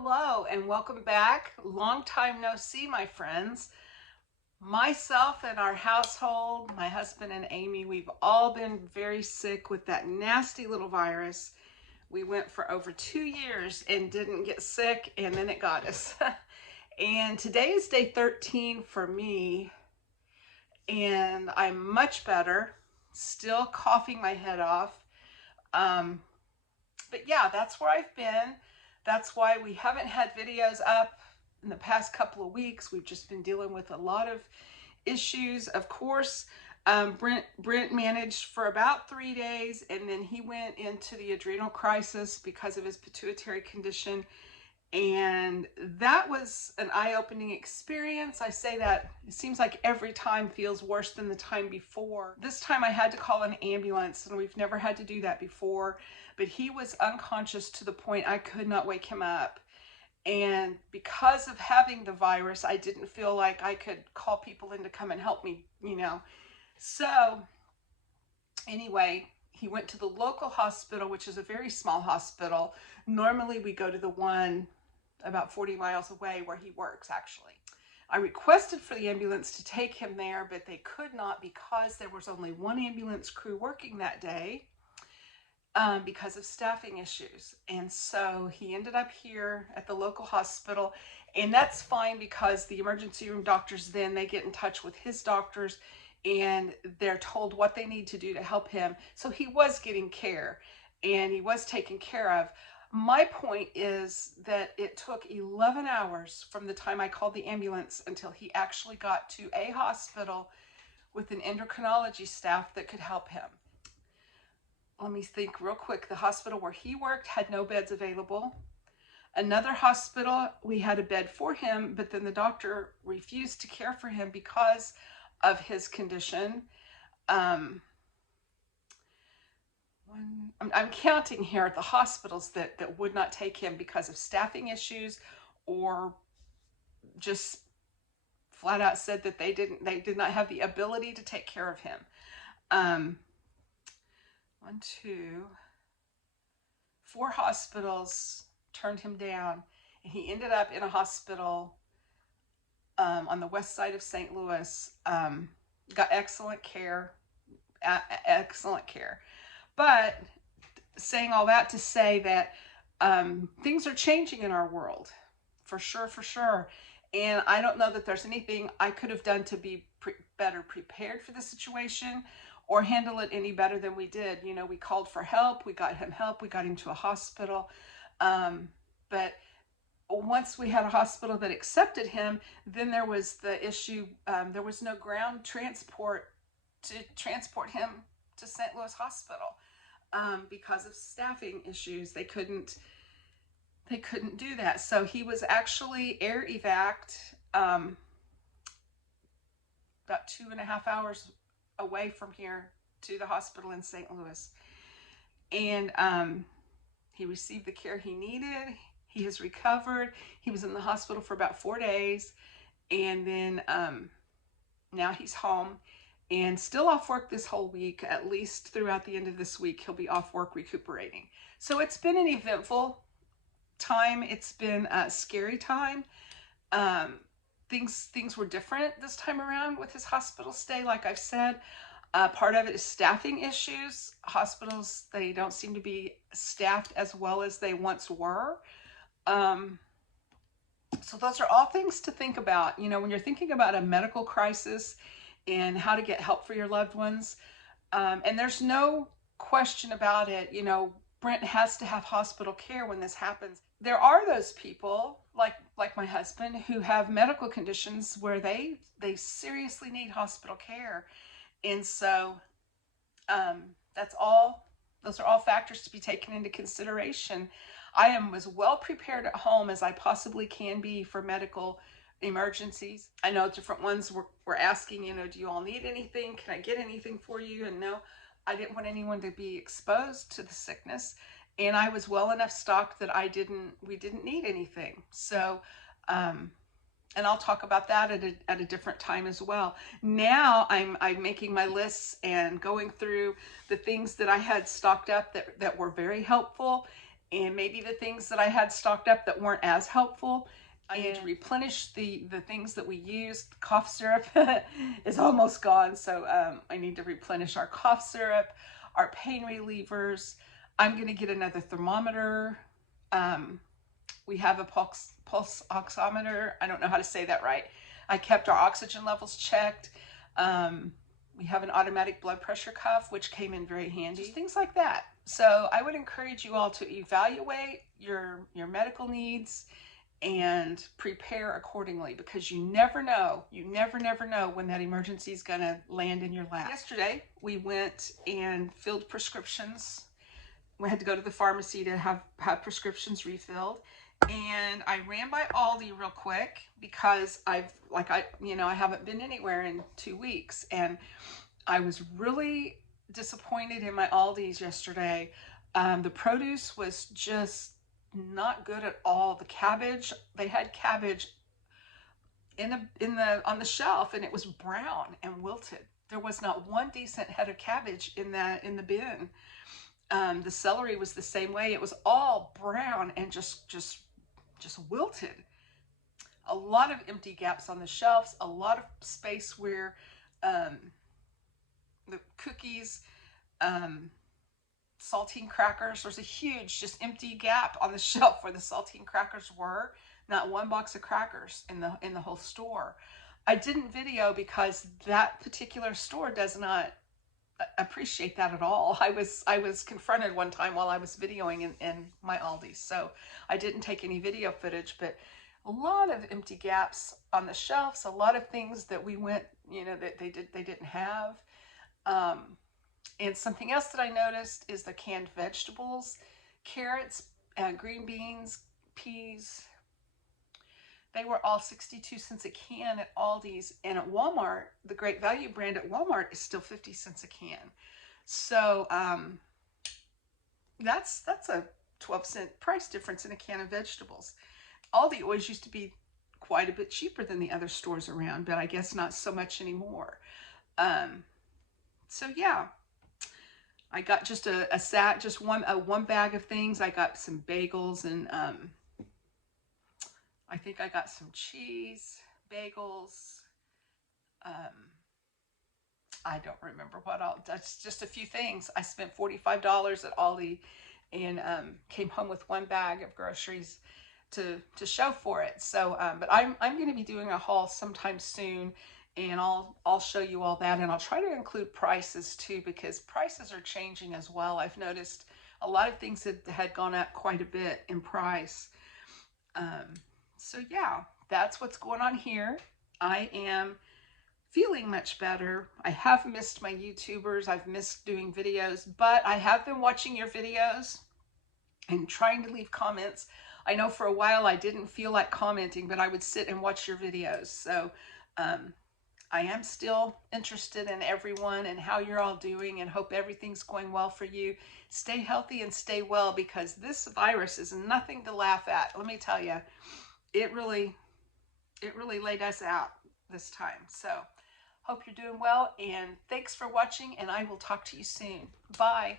Hello and welcome back. Long time no see, my friends. Myself and our household, my husband and Amy, we've all been very sick with that nasty little virus. We went for over 2 years and didn't get sick, and then it got us. And today is day 13 for me, and I'm much better, still coughing my head off. But yeah, that's where I've been. That's why we haven't had videos up in the past couple of weeks. We've just been dealing with a lot of issues. Of course, Brent managed for about 3 days, and then he went into the adrenal crisis because of his pituitary condition. And that was an eye-opening experience. I say that it seems like every time feels worse than the time before. This time I had to call an ambulance, and we've never had to do that before, but he was unconscious to the point I could not wake him up. And because of having the virus, I didn't feel like I could call people in to come and help me, So anyway, he went to the local hospital, which is a very small hospital. Normally we go to the one about 40 miles away where he works, actually. I requested for the ambulance to take him there, but they could not because there was only one ambulance crew working that day because of staffing issues. And so he ended up here at the local hospital, and that's fine because the emergency room doctors, then they get in touch with his doctors and they're told what they need to do to help him. So he was getting care and he was taken care of. My point is that it took 11 hours from the time I called the ambulance until he actually got to a hospital with an endocrinology staff that could help him. Let me think real quick. The hospital where he worked had no beds available. Another hospital, we had a bed for him, but then the doctor refused to care for him because of his condition. I'm counting here at the hospitals that would not take him because of staffing issues, or just flat out said that they did not have the ability to take care of him. 4 hospitals turned him down, and he ended up in a hospital on the west side of St. Louis. Got excellent care, But saying all that to say that things are changing in our world, for sure. And I don't know that there's anything I could have done to be better prepared for the situation or handle it any better than we did. We called for help, we got him help, we got him to a hospital. But once we had a hospital that accepted him, then there was the issue, there was no ground transport to transport him to St. Louis Hospital. Because of staffing issues, they couldn't do that. So he was actually air evac'd about 2.5 hours away from here to the hospital in St. Louis. And he received the care he needed. He has recovered. He was in the hospital for about 4 days, and then now he's home and still off work this whole week. At least throughout the end of this week, he'll be off work recuperating. So it's been an eventful time. It's been a scary time. Things were different this time around with his hospital stay. Like I've said, part of it is staffing issues. Hospitals, they don't seem to be staffed as well as they once were. So those are all things to think about. When you're thinking about a medical crisis and how to get help for your loved ones. And there's no question about it. Brent has to have hospital care when this happens. There are those people like my husband who have medical conditions where they seriously need hospital care. And so those are all factors to be taken into consideration. I am as well prepared at home as I possibly can be for medical emergencies. I know different ones were asking, do you all need anything? Can I get anything for you? And no, I didn't want anyone to be exposed to the sickness. And I was well enough stocked that we didn't need anything. So, and I'll talk about that at a different time as well. Now I'm making my lists and going through the things that I had stocked up that were very helpful. and maybe the things that I had stocked up that weren't as helpful. I need to replenish the things that we used. The cough syrup is almost gone, so I need to replenish our cough syrup, our pain relievers. I'm going to get another thermometer. We have a pulse oximeter. I don't know how to say that right. I kept our oxygen levels checked. We have an automatic blood pressure cuff, which came in very handy. Just things like that. So I would encourage you all to evaluate your medical needs and prepare accordingly, because you never know when that emergency is going to land in your lap. Yesterday, we went and filled prescriptions. We had to go to the pharmacy to have prescriptions refilled. And I ran by Aldi real quick because I haven't been anywhere in 2 weeks, and I was really disappointed in my Aldi's yesterday. The produce was just not good at all. The cabbage, they had cabbage on the shelf, and it was brown and wilted. There was not one decent head of cabbage in the bin. The celery was the same way. It was all brown and just wilted. A lot of empty gaps on the shelves, a lot of space where the cookies, saltine crackers, there's a huge just empty gap on the shelf where the saltine crackers were. Not one box of crackers in the whole store. I didn't video because that particular store does not appreciate that at all. I was confronted one time while I was videoing in my Aldi, so I didn't take any video footage, but a lot of empty gaps on the shelves, a lot of things that we went, that they didn't have. And something else that I noticed is the canned vegetables, carrots, green beans, peas. They were all 62 cents a can at Aldi's, and at Walmart, the Great Value brand at Walmart is still 50 cents a can. So that's a 12-cent price difference in a can of vegetables. Aldi always used to be quite a bit cheaper than the other stores around, but I guess not so much anymore. So yeah, I got just one bag of things. I got some bagels and I think I got some cheese, bagels. I don't remember what all. That's just a few things. I spent $45 at Aldi and came home with one bag of groceries to show for it. So, but I'm going to be doing a haul sometime soon, and I'll show you all that, and I'll try to include prices too, because prices are changing as well. I've noticed a lot of things that had gone up quite a bit in price. So yeah, that's what's going on here. I am feeling much better. I have missed my YouTubers. I've missed doing videos, but I have been watching your videos and trying to leave comments. I know for a while I didn't feel like commenting, but I would sit and watch your videos. So I am still interested in everyone and how you're all doing, and hope everything's going well for you. Stay healthy and stay well, because this virus is nothing to laugh at. Let me tell you, it really laid us out this time. So hope you're doing well, and thanks for watching, and I will talk to you soon. Bye.